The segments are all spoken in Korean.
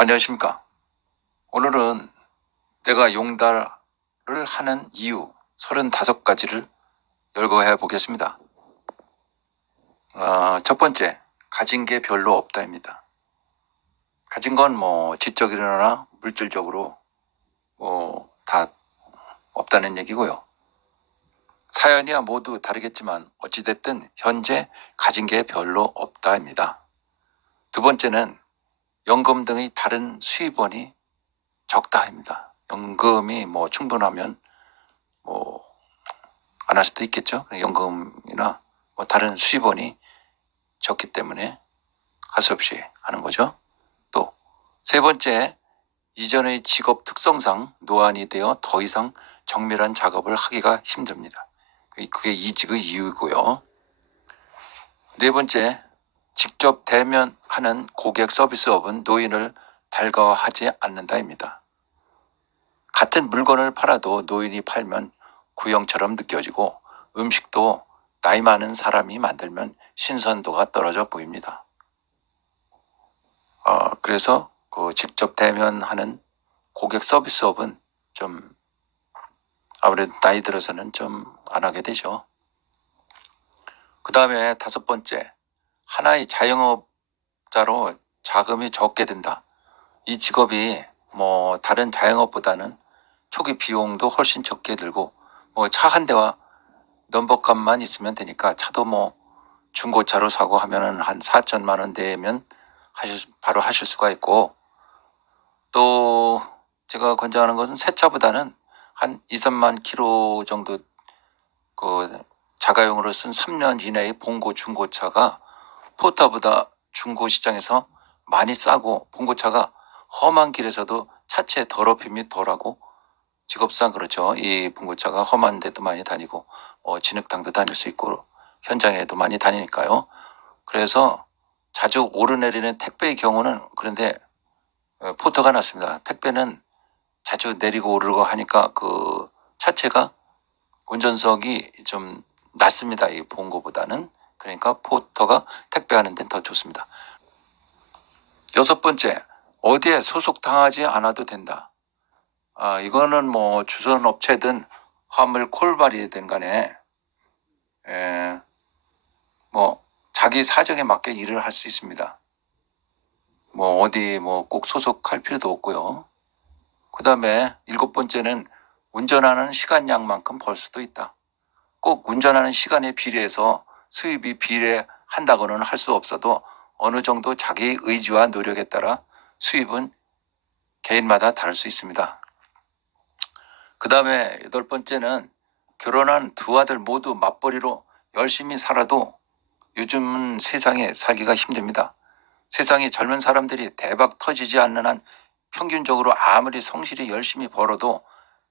안녕하십니까. 오늘은 내가 용달을 하는 이유 35가지를 열거해 보겠습니다. 첫 번째, 가진 게 별로 없다입니다. 가진 건 지적이나 물질적으로 다 없다는 얘기고요. 사연이야 모두 다르겠지만 어찌됐든 현재 가진 게 별로 없다입니다. 두 번째는 연금 등의 다른 수입원이 적다입니다. 연금이 충분하면 안 할 수도 있겠죠. 연금이나 다른 수입원이 적기 때문에 할 수 없이 하는 거죠. 또 세 번째, 이전의 직업 특성상 노안이 되어 더 이상 정밀한 작업을 하기가 힘듭니다. 그게 이직의 이유고요. 네 번째, 직접 대면하는 고객 서비스업은 노인을 달가워하지 않는다입니다. 같은 물건을 팔아도 노인이 팔면 구형처럼 느껴지고 음식도 나이 많은 사람이 만들면 신선도가 떨어져 보입니다. 그래서 직접 대면하는 고객 서비스업은 좀 아무래도 나이 들어서는 좀 안 하게 되죠. 그 다음에 다섯 번째, 하나의 자영업자로 자금이 적게 든다. 이 직업이 다른 자영업보다는 초기 비용도 훨씬 적게 들고 차 한 대와 넘버값만 있으면 되니까 차도 중고차로 사고 하면은 한 4천만 원 되면 바로 하실 수가 있고, 또 제가 권장하는 것은 새 차보다는 한 2, 3만 킬로 정도 자가용으로 쓴 3년 이내의 봉고 중고차가 포타보다 중고 시장에서 많이 싸고, 봉고차가 험한 길에서도 차체 더럽힘이 덜하고, 직업상 그렇죠. 이 봉고차가 험한 데도 많이 다니고 진흙탕도 다닐 수 있고 현장에도 많이 다니니까요. 그래서 자주 오르내리는 택배의 경우는 그런데 포터가 낫습니다. 택배는 자주 내리고 오르고 하니까 그 차체가 운전석이 좀 낫습니다. 이 봉고보다는. 그러니까 포터가 택배하는 데는 더 좋습니다. 여섯 번째, 어디에 소속당하지 않아도 된다. 이거는 주선업체든 화물 콜발이든 간에 자기 사정에 맞게 일을 할 수 있습니다. 어디 꼭 소속할 필요도 없고요. 그 다음에 일곱 번째는 운전하는 시간량만큼 벌 수도 있다. 꼭 운전하는 시간에 비례해서 수입이 비례한다고는 할 수 없어도 어느 정도 자기 의지와 노력에 따라 수입은 개인마다 다를 수 있습니다. 그 다음에 여덟 번째는 결혼한 두 아들 모두 맞벌이로 열심히 살아도 요즘은 세상에 살기가 힘듭니다. 세상에 젊은 사람들이 대박 터지지 않는 한 평균적으로 아무리 성실히 열심히 벌어도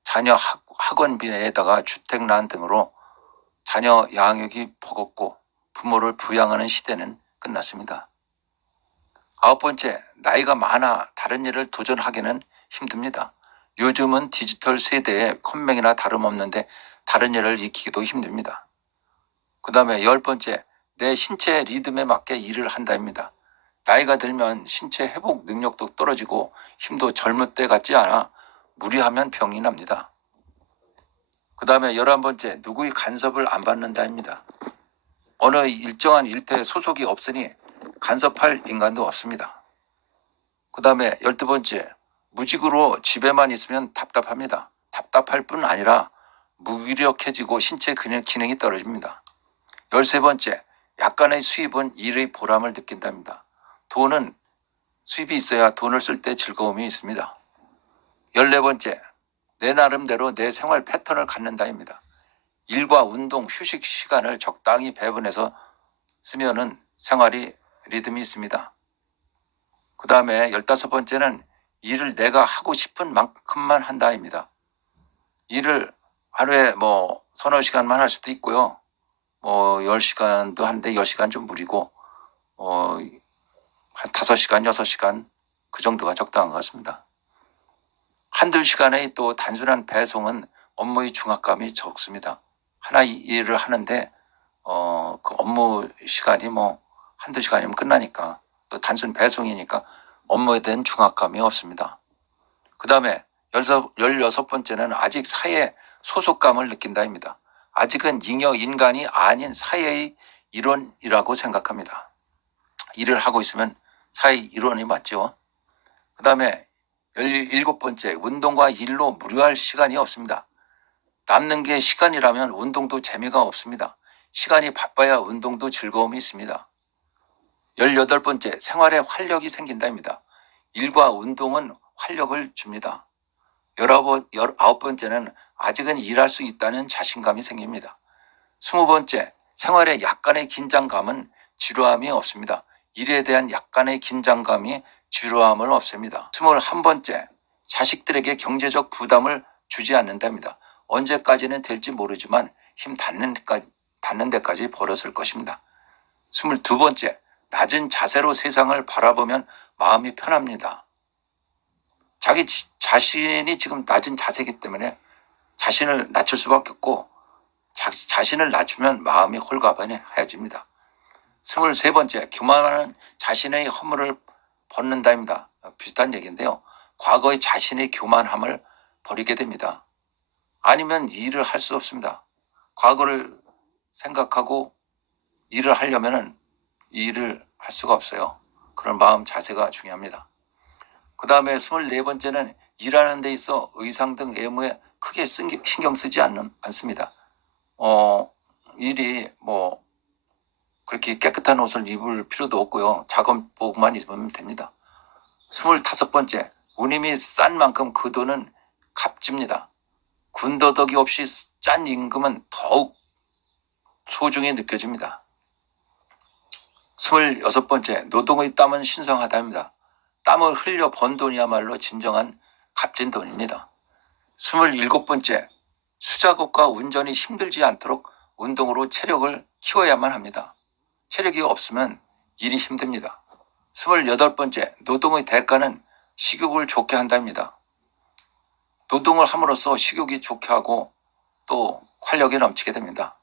자녀 학원비에다가 주택난 등으로 자녀 양육이 버겁고 부모를 부양하는 시대는 끝났습니다. 아홉 번째, 나이가 많아 다른 일을 도전하기는 힘듭니다. 요즘은 디지털 세대에 컴맹이나 다름없는데 다른 일을 익히기도 힘듭니다. 그 다음에 열 번째, 내 신체 리듬에 맞게 일을 한다입니다. 나이가 들면 신체 회복 능력도 떨어지고 힘도 젊을 때 같지 않아 무리하면 병이 납니다. 그 다음에 11번째, 누구의 간섭을 안 받는다입니다. 어느 일정한 일터에 소속이 없으니 간섭할 인간도 없습니다. 그 다음에 12번째, 무직으로 집에만 있으면 답답합니다. 답답할 뿐 아니라 무기력해지고 신체 기능이 떨어집니다. 13번째, 약간의 수입은 일의 보람을 느낀답니다. 돈은 수입이 있어야 돈을 쓸 때 즐거움이 있습니다. 14번째, 내 나름대로 내 생활 패턴을 갖는다입니다. 일과 운동, 휴식 시간을 적당히 배분해서 쓰면은 생활이 리듬이 있습니다. 그 다음에 15번째는 일을 내가 하고 싶은 만큼만 한다입니다. 일을 하루에 서너 시간만 할 수도 있고요. 10시간도 하는데 10시간 좀 무리고 한 5시간, 6시간 그 정도가 적당한 것 같습니다. 한두 시간의 또 단순한 배송은 업무의 중압감이 적습니다. 하나 일을 하는데 그 업무 시간이 한두 시간이면 끝나니까, 또 단순 배송이니까 업무에 대한 중압감이 없습니다. 그 다음에 16번째는 아직 사회 소속감을 느낀다입니다. 아직은 잉여 인간이 아닌 사회의 일원이라고 생각합니다. 일을 하고 있으면 사회의 일원이 맞죠. 그 다음에 17번째, 운동과 일로 무료할 시간이 없습니다. 남는 게 시간이라면 운동도 재미가 없습니다. 시간이 바빠야 운동도 즐거움이 있습니다. 18번째, 생활에 활력이 생긴다입니다. 일과 운동은 활력을 줍니다. 19번째는 아직은 일할 수 있다는 자신감이 생깁니다. 20번째, 생활에 약간의 긴장감은 지루함이 없습니다. 일에 대한 약간의 긴장감이 지루함을 없앱니다. 21번째, 자식들에게 경제적 부담을 주지 않는답니다. 언제까지는 될지 모르지만 힘 닿는 데까지 벌었을 것입니다. 22번째, 낮은 자세로 세상을 바라보면 마음이 편합니다. 자기 자신이 지금 낮은 자세이기 때문에 자신을 낮출 수밖에 없고 자신을 낮추면 마음이 홀가분해집니다. 23번째, 교만하는 자신의 허물을 벗는다입니다. 비슷한 얘기인데요. 과거의 자신의 교만함을 버리게 됩니다. 아니면 일을 할 수 없습니다. 과거를 생각하고 일을 하려면 일을 할 수가 없어요. 그런 마음 자세가 중요합니다. 그 다음에 24번째는 일하는 데 있어 의상 등 외모에 크게 신경 쓰지 않습니다. 일이 그렇게 깨끗한 옷을 입을 필요도 없고요. 작업복만 입으면 됩니다. 25번째, 운임이 싼 만큼 그 돈은 값집니다. 군더더기 없이 짠 임금은 더욱 소중히 느껴집니다. 26번째, 노동의 땀은 신성하다입니다. 땀을 흘려 번 돈이야말로 진정한 값진 돈입니다. 27번째, 수작업과 운전이 힘들지 않도록 운동으로 체력을 키워야만 합니다. 체력이 없으면 일이 힘듭니다. 28번째, 노동의 대가는 식욕을 좋게 한답니다. 노동을 함으로써 식욕이 좋게 하고 또 활력이 넘치게 됩니다.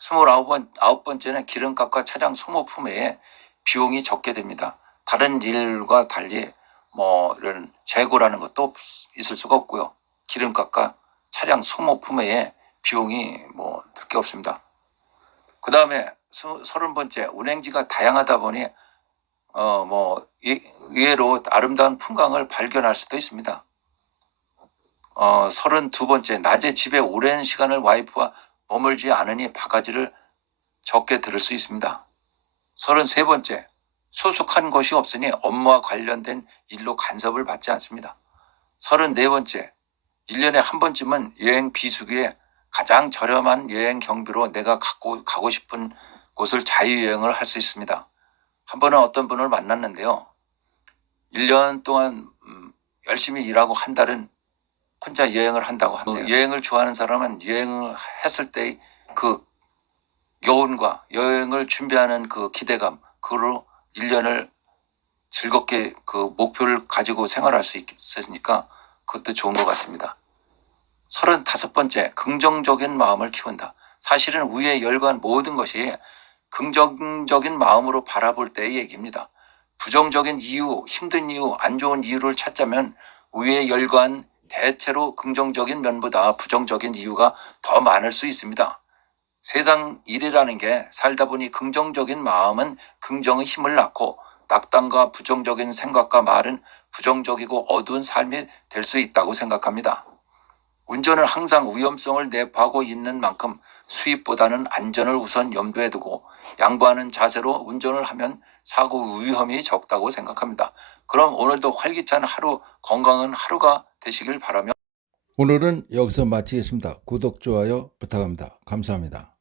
29번째는 기름값과 차량 소모품 외에 비용이 적게 됩니다. 다른 일과 달리 이런 재고라는 것도 있을 수가 없고요. 기름값과 차량 소모품 외에 비용이 들 게 없습니다. 그 다음에 30번째, 운행지가 다양하다 보니 의외로 아름다운 풍광을 발견할 수도 있습니다. 32번째, 낮에 집에 오랜 시간을 와이프와 머물지 않으니 바가지를 적게 들을 수 있습니다. 33번째, 소속한 것이 없으니 업무와 관련된 일로 간섭을 받지 않습니다. 34번째, 1년에 한 번쯤은 여행 비수기에 가장 저렴한 여행 경비로 내가 가고 싶은 곳을 자유여행을 할 수 있습니다. 한 번은 어떤 분을 만났는데요. 1년 동안 열심히 일하고 한 달은 혼자 여행을 한다고 합니다. 여행을 좋아하는 사람은 여행을 했을 때 그 여운과 여행을 준비하는 그 기대감, 그걸로 1년을 즐겁게 그 목표를 가지고 생활할 수 있으니까 그것도 좋은 것 같습니다. 35번째, 긍정적인 마음을 키운다. 사실은 위에 열거한 모든 것이 긍정적인 마음으로 바라볼 때의 얘기입니다. 부정적인 이유, 힘든 이유, 안 좋은 이유를 찾자면 위에 열거한 대체로 긍정적인 면보다 부정적인 이유가 더 많을 수 있습니다. 세상 일이라는 게 살다 보니 긍정적인 마음은 긍정의 힘을 낳고 낙담과 부정적인 생각과 말은 부정적이고 어두운 삶이 될 수 있다고 생각합니다. 운전은 항상 위험성을 내포하고 있는 만큼 수입보다는 안전을 우선 염두에 두고 양보하는 자세로 운전을 하면 사고 위험이 적다고 생각합니다. 그럼 오늘도 활기찬 하루, 건강한 하루가 되시길 바라며 오늘은 여기서 마치겠습니다. 구독, 좋아요 부탁합니다. 감사합니다.